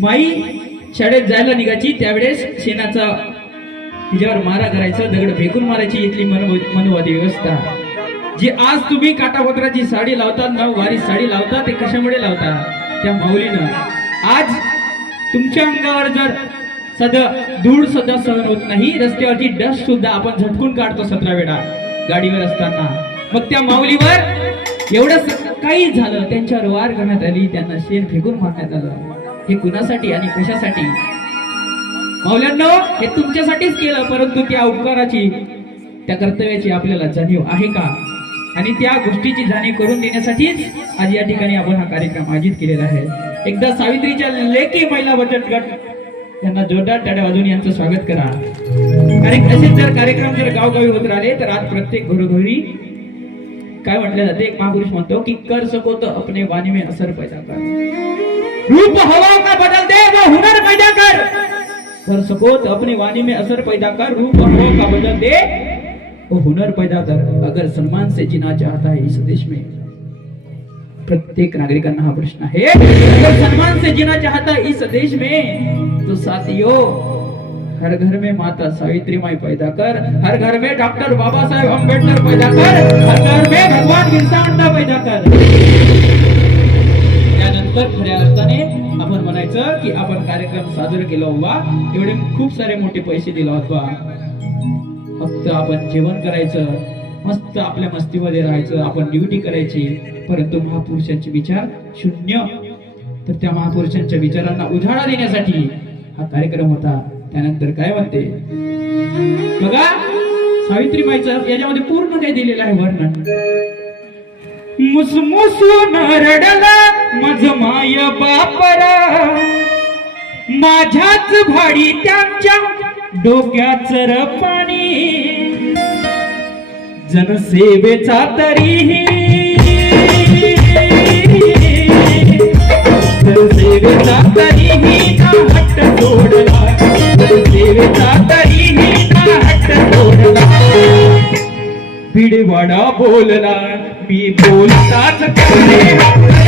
माई शाळेत जायला निघायची त्यावेळेस शेणाचा तिच्यावर मारा करायचा दगड फेकून मारायची इथली मन मनोवादी व्यवस्था. जी आज तुम्ही काटापत्राची साडी लावता ना वारी साडी लावता ते कशामुळे लावता? त्या माऊलीनं. आज तुमच्या अंगावर जर सध्या धूळ सुद्धा सहन होत नाही रस्त्यावरची डस्ट सुद्धा आपण झटकून काढतो सतरा वेळा गाडीवर असताना. मग त्या माऊलीवर एवढं काही झालं त्यांच्यावर वार करण्यात आली त्यांना शेण फेकून मारण्यात आलं. हे कुणासाठी आणि कशासाठी? मौल्यांनो हे तुमच्यासाठीच केलं परंतु त्या उपकाराची त्या कर्तव्याची आपल्याला जाणीव आहे का? आणि त्या गोष्टीची जाणीव करून देण्यासाठीच आज या ठिकाणी आपण हा कार्यक्रम आयोजित केलेला आहे. एकदा सावित्रीच्या लेखी महिला बचत गट यांना जोरदार टाळ्या वाजून यांचं स्वागत करा. आणि असेच जर कार्यक्रम जर गावगावी होत राहिले तर आज प्रत्येक घरोघरी काय म्हटलं जाते? एक महापुरुष म्हणतो की कर सको तो अपने वाणी में असर पैदा कर. रूप हवा का बदल दे वो हुनर पैदा कर। कर सको तो अपनी वाणी में असर पैदा कर रूप हवा का बदल दे वो हुनर पैदा कर. अगर सम्मान से जीना चाहता है इस देश में प्रत्येक नागरिकांना हा प्रश्न आहे अगर सम्मान से जीना चाहता है इस देश में तो साथियों हर घर में माता सावित्री माई पैदा कर हर घर में डॉक्टर बाबा साहेब अंबेडकर पैदा कर हर खऱ्या अर्थाने आपण म्हणायचं की आपण कार्यक्रम साजरा केला बा एवढे खूप सारे मोठे पैसे दिला होता फक्त आपण जेवण करायचं मस्त आपल्या मस्तीमध्ये राहायचं आपण ड्युटी करायची. परंतु महापुरुषांचे विचार शून्य. तर त्या महापुरुषांच्या विचारांना उजाळा देण्यासाठी हा कार्यक्रम होता. त्यानंतर काय म्हणते? बघा सावित्रीबाईचं याच्यामध्ये पूर्ण काही दिलेलं आहे वर्णन. मुसमुसून रडला माझ्याच भाडी त्यांच्या डोक्याच पाणी. जनसेवेचा तरीही जनसेवेचा तरीही हट्ट सोडला जनसेवेचा तरीही हट्ट सोडला भिडवाडा बोलला मी बोलताच करे